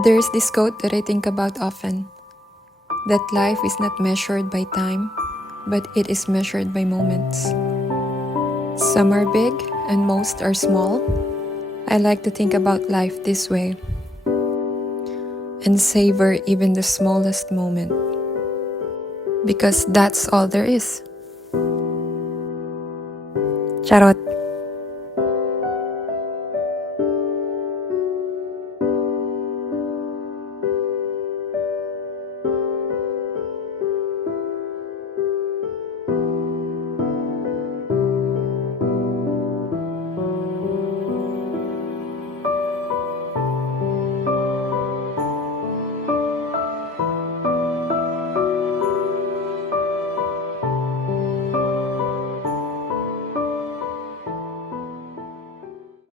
There's this quote that I think about often, that life is not measured by time, but it is measured by moments. Some are big and most are small. I like to think about life this way and savor even the smallest moment, because that's all there is. Charot.